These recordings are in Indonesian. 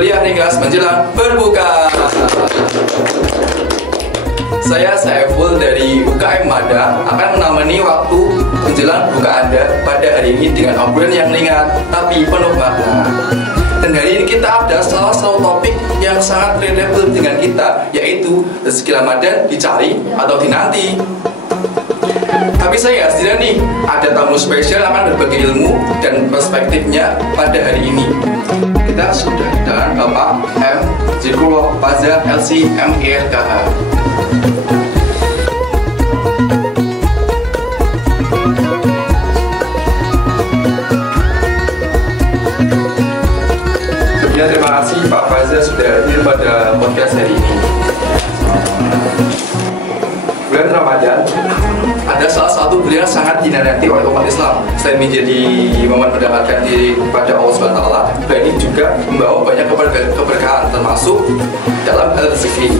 kuliah ringkas menjelang berbuka. Saya Saiful dari UKM Mada akan menemani waktu menjelang buka Anda pada hari ini dengan obrolan yang ringan tapi penuh makna. Dan hari ini kita ada salah satu topik yang sangat relatable dengan kita, yaitu rezeki Ramadan dicari atau dinanti. Tapi saya nggak sendirian nih, ada tamu spesial akan berbagi ilmu dan perspektifnya pada hari ini. Kita sudah dengan Bapak M. Zikrullah Faza LC MELKH. Terima kasih Pak Faza sudah hadir pada podcast hari ini. Bulan Ramadan ada salah satu bulan yang sangat dinanti oleh umat Islam. Selain menjadi momen mendapatkan diri kepada Allah SWT, bulan ini juga membawa banyak keberkahan termasuk dalam hal rezeki.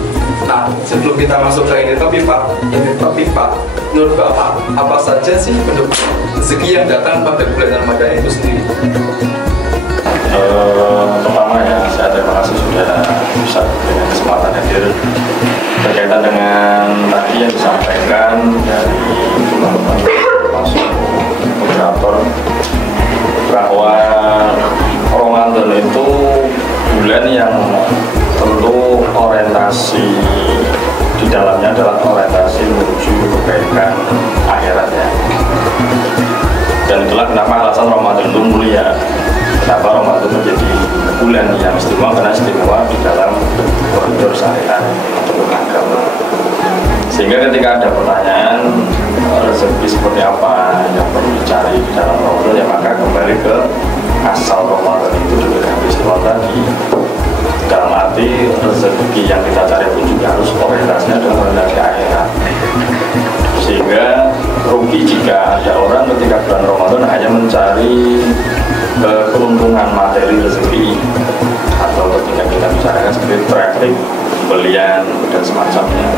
Nah, sebelum kita masuk ke ini topik Pak, menurut Bapak apa saja sih bentuk rezeki yang datang pada bulan Ramadan itu sendiri? Pertama ya, saya terima kasih sudah bisa dengan kesempatan hadir berkaitan dengan tadi yang disampaikan dari teman-teman termasuk moderator bahwa Ramadan itu bulan yang tentu orientasi di dalamnya adalah orientasi menuju kebaikan akhiratnya. Dan itulah kenapa alasan Ramadan itu mulia. Kenapa Ramadan menjadi bulan yang istimewa, karena istimewa di dalam koridor syariat atau agama. Sehingga ketika ada pertanyaan rezeki seperti apa yang perlu dicari di dalam Ramadan, ya maka kembali ke asal Ramadan itu diberikan istimewa tadi. Dalam arti rezeki yang kita cari pun juga harus orientasinya adalah orientasi akhirat. Sehingga rugi jika ada orang ketika bulan Ramadan hanya mencari keuntungan materi rezeki, atau ketika kita bicarakan seperti traffic, pembelian dan semacamnya.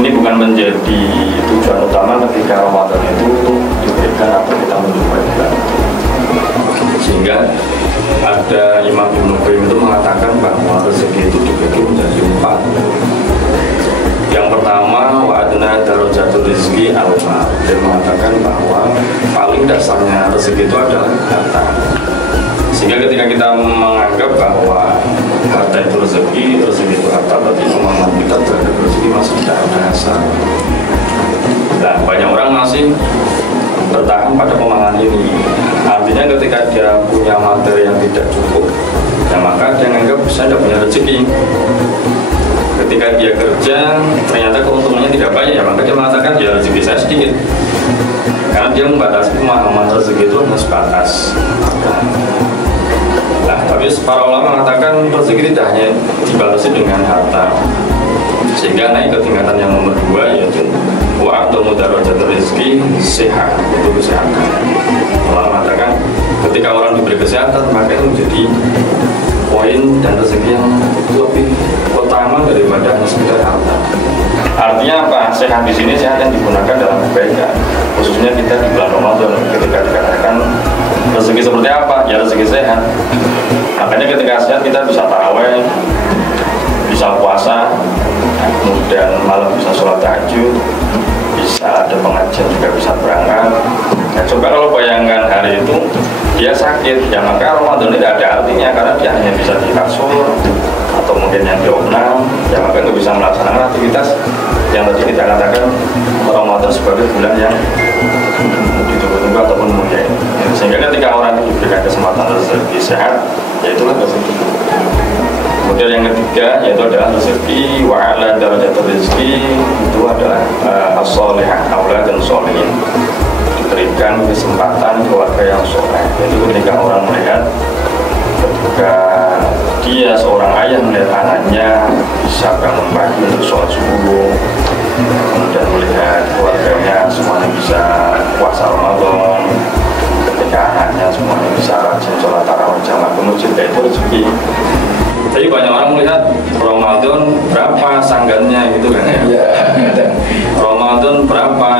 Ini bukan menjadi tujuan utama ketika Ramadan itu diberikan atau kita menjumpai bulan. Sehingga ada Imam Ibnu Qayyim itu mengatakan bahwa rezeki itu dibagi menjadi 4. Yang pertama, wa'adna darajatul rizki al-mal. Dia mengatakan bahwa paling dasarnya rezeki itu adalah harta. Sehingga ketika kita menganggap bahwa harta itu rezeki itu harta, berarti pemahaman kita terhadap rezeki masih tidak ada dasar. Nah, banyak orang masih bertahan pada pemahaman ini. Artinya ketika dia punya materi yang tidak cukup, ya maka dia menganggap saya tidak punya rezeki. Ketika dia kerja, ternyata keuntungannya tidak banyak, ya maka dia mengatakan ya rezeki saya sedikit. Karena dia membatasi pemahaman rezeki itu hanya sebatas. Nah, tapi para ulama mengatakan rezeki tidak hanya dibatasi dengan harta. Sehingga naik ke tingkatan yang nomor 2, yaitu wa'adul darajatul rizki sehat, itu kesehatan. Ulama mengatakan ketika orang diberi kesehatan, maka itu menjadi poin dan rezeki yang lebih utama daripada hanya sekedar harta. Artinya apa? Sehat di sini sehat yang digunakan dalam kebaikan. Khususnya kita di bulan Ramadan ketika dikatakan rezeki seperti apa? Ya rezeki sehat. Makanya ketika sehat kita bisa tarawih, bisa puasa, kemudian malam bisa sholat tahajud, bisa ada pengajian juga bisa berangkat. Nah, coba kalau bayangkan hari itu dia sakit, ya maka Ramadan tidak ada artinya karena dia hanya bisa di kasur atau mungkin yang diopnam, ya maka nggak bisa melaksanakan aktivitas yang tadi kita katakan Ramadan sebagai bulan yang ditunggu-tunggu ataupun mulia. Sehingga ketika orang diberikan kesempatan rezeki sehat, ya itulah rezeki. Kemudian yang ketiga yaitu adalah rezeki wa'ala darajatul rizki, itu adalah as-solihah, aulad dan solihin, diberikan kesempatan keluarga yang soleh. Jadi ketika orang melihat ketika dia seorang ayah melihat anaknya bisa bangun pagi untuk sholat subuh, kemudian melihat keluarganya semuanya bisa puasa Ramadan, ketika anaknya semuanya bisa rajin sholat tarawih jamaah ke masjid, itu rezeki. Jadi banyak orang melihat Ramadan berapa sanggannya gitu kan ya. Ramadan berapa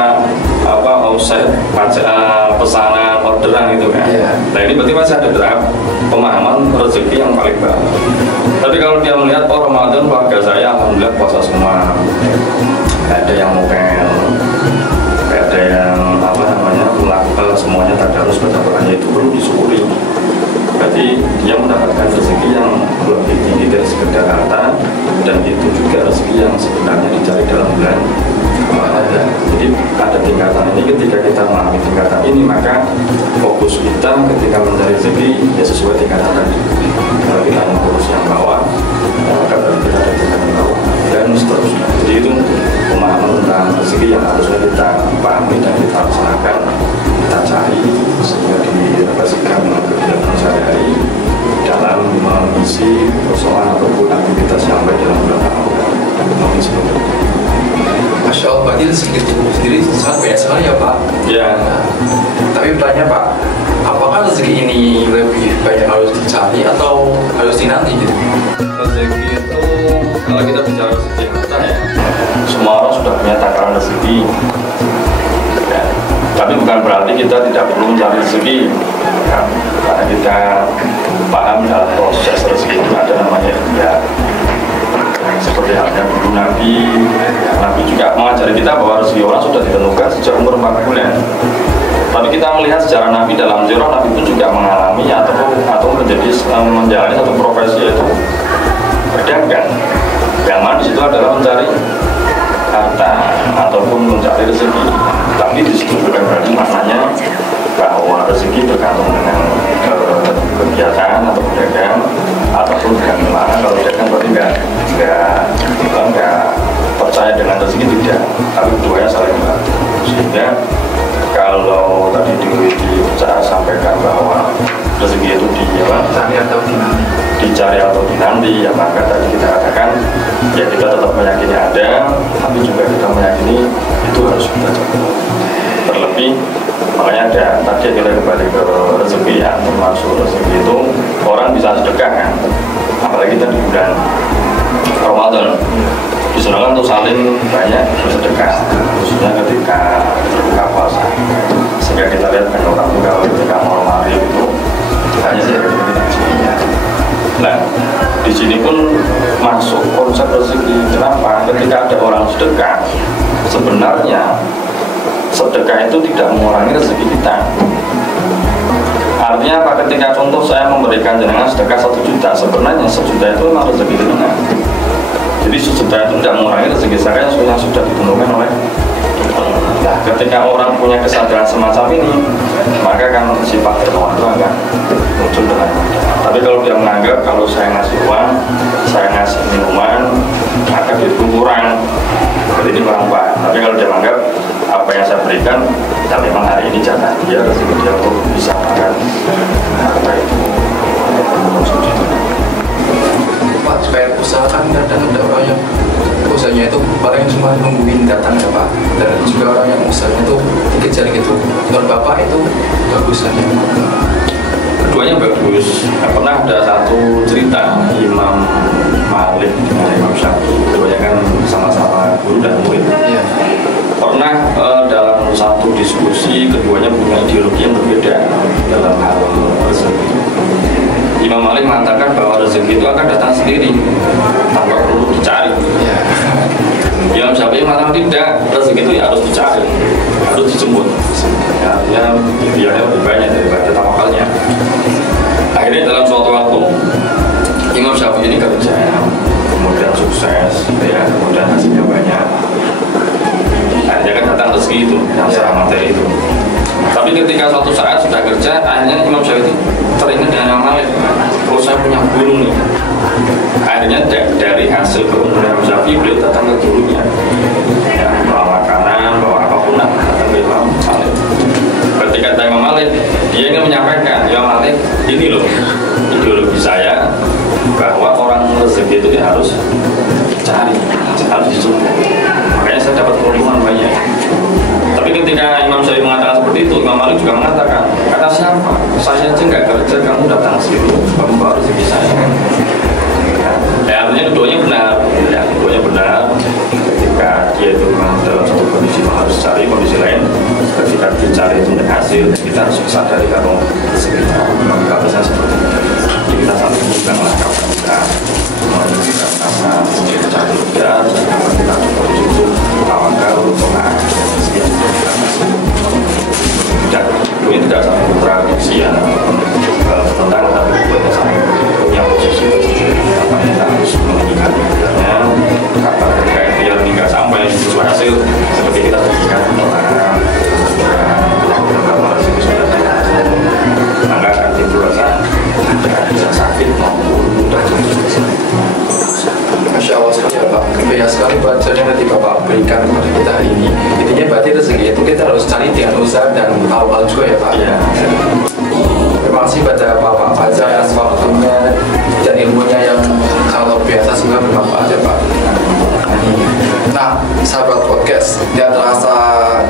offset pesanan orderan itu kan. Nah ini berarti masih ada tahap pemahaman rezeki yang paling bawah. Tapi kalau dia melihat Ramadan keluarga saya alhamdulillah puasa semua, nggak ada yang mopel, nggak ada yang semuanya tadarus baca Qurannya, itu perlu disyukuri. Berarti dia mendapatkan rezeki yang lebih tinggi dari sekedar harta, dan itu juga rezeki yang sebenarnya dicari dalam bulan Ramadan. Jadi ada tingkatan ini. Ketika kita memahami tingkatan ini, maka fokus kita ketika mencari rezeki ya sesuai tingkatan tadi. Kalau kita yang fokus yang bawah, maka berarti kita ada tingkatan bawah dan seterusnya. Jadi itu pemahaman tentang rezeki yang harusnya kita pahami dan kita laksanakan, kita cari sehingga direfleksikan dengan kegiatan sehari-hari dalam mengisi persoalan ataupun aktivitas yang baik dalam bulan Ramadan. Masya Allah, berarti rezeki itu sendiri sangat banyak sekali ya Pak? Ya. Tapi bertanya Pak, apakah rezeki ini lebih banyak harus dicari atau harus dinanti gitu? Rezeki itu, kalau kita bicara rezeki harta ya, semua orang sudah punya takaran rezeki. Ya. Tapi bukan berarti kita tidak perlu mencari rezeki, ya. Karena kita paham dalam proses rezeki itu ada namanya ya. Seperti halnya dulu Nabi juga mengajari kita bahwa rezeki orang sudah ditentukan sejak umur 4 bulan. Tapi kita melihat sejarah Nabi dalam sejarah, Nabi pun juga mengalami atau menjalani satu profesi, yaitu berdagang. Yang mana di situ adalah mencari harta ataupun mencari rezeki. Tapi di situ bukan berarti maknanya bahwa rezeki bergantung dengan kegiatan atau berdagang ataupun dengan mana. Kalau berdagang berarti nggak percaya dengan rezeki, tidak. Tapi keduanya saling membantu. Sehingga kalau tadi saya sampaikan bahwa rezeki itu dicari atau dinanti, ya maka tadi kita katakan ya kita tetap meyakini ada, tapi juga kita meyakini itu harus kita capai. Terlebih makanya ada tadi kita kembali ke rezeki ya, termasuk rezeki itu orang bisa sedekah kan, apalagi kita di bulan Ramadan disunahkan untuk saling banyak bersedekah, khususnya ketika berbuka puasa. Sehingga kita lihat banyak orang juga ketika mau maghrib itu hanya saja rezeki. Nah, di sini pun masuk konsep rezeki. Kenapa? Ketika ada orang sedekah, sebenarnya sedekah itu tidak mengurangi rezeki kita. Artinya apa? Ketika contoh saya memberikan jenengan sedekah 1 juta, sebenarnya 1 juta itu memang rezeki jenengan. Jadi 1 juta itu tidak mengurangi rezeki saya yang sudah ditentukan oleh. Nah, ketika orang punya kesadaran semacam ini, maka kan sifat dermawan itu akan muncul dengan mudah. Tapi kalau dia menganggap kalau saya ngasih uang, saya ngasih minuman, maka itu kurang, berarti ini kurang paham. Tapi kalau dia menganggap apa yang saya berikan, ya memang hari ini jatah dia, rezeki dia untuk bisa makan apa itu. Pak, supaya usahakan kadang ada orang yang usahanya itu orang yang cuma nungguin datang ya Pak, dan juga orang yang usahanya itu dikejar gitu. Menurut Bapak itu bagus aja? Keduanya bagus. Pernah ada satu cerita Imam Malik dengan Imam Syafi'i, keduanya kan sama-sama guru dan murid. Iya. Pernah dalam satu diskusi keduanya punya ideologi yang berbeda dalam hal rezeki. Imam Malik mengatakan bahwa rezeki itu akan datang sendiri tanpa perlu dicari. Imam Syafi'i mengatakan tidak, rezeki itu ya harus dicari, harus dijemput. Artinya biayanya lebih banyak daripada tawakalnya. Akhirnya dalam suatu waktu Imam Syafi'i ini kerja, kemudian sukses, ya, kemudian hasilnya banyak. Akhirnya kan datang rezeki itu yang secara materi itu. Tapi ketika suatu saat sudah kerja, akhirnya Imam Syafi'i teringat dengan Imam Malik. Oh, saya punya guru nih. Akhirnya dari hasil keuntungan Imam Syafi'i, beliau datang ke gurunya, ya, bawa makanan, bawa apapun, datang ke Imam Malik. Ketika datang Imam Malik, dia ingin menyampaikan, Imam Malik, ini loh ideologi saya bahwa orang rezeki itu ya harus cari, harus disuruh. Makanya saya dapat keuntungan banyak. Tapi ketika Imam Syafi'i mengatakan seperti itu, Imam Malik juga mengatakan, kata siapa? Saya aja nggak kerja, kamu datang sini, kamu baru rezeki saya. Ya, artinya keduanya benar, ya, keduanya benar. Ketika dia itu memang dalam satu kondisi harus cari, kondisi lain kita dicari dengan hasil, kita harus sadari kalau sekitar harusnya seperti itu. Jadi kita saling bukanlah kawan kita menunjukkan sama mencari dia, sedangkan kita juga cukup kawan kau tengah dan ini tidak sampai kontradiksi ya tentang tapi saling punya posisi apa kita harus mengingat adanya kata ketika dia meninggal sampai sesuai hasil seperti kita berikan orang maka akan timbul rasa ada sakit maupun Masya Allah sekali ya Pak, banyak sekali pelajaran yang tadi Bapak berikan kepada kita hari ini. Intinya berarti rezeki itu kita harus cari dengan usaha dan tahu juga ya Pak. ya. Terima kasih pada Bapak Fajar atas waktunya dan ilmunya yang sangat luar biasa, semoga bermanfaat ya Pak. Nah, sahabat podcast, tidak terasa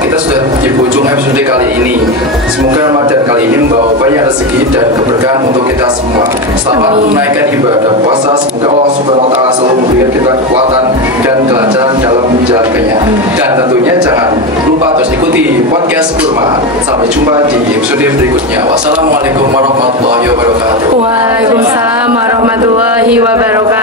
kita sudah di ujung episode kali ini. Semoga Ramadan kali ini membawa banyak rezeki dan keberkahan untuk kita semua. Selamat menaikkan ibadah puasa. Semoga Allah Subhanahu wa Ta'ala selalu memberikan kita kekuatan dan kelancaran dalam menjalankannya. Dan tentunya jangan lupa terus ikuti podcast Kurma. Sampai jumpa di episode berikutnya. Wassalamualaikum warahmatullahi wabarakatuh. Waalaikumsalam warahmatullahi wabarakatuh.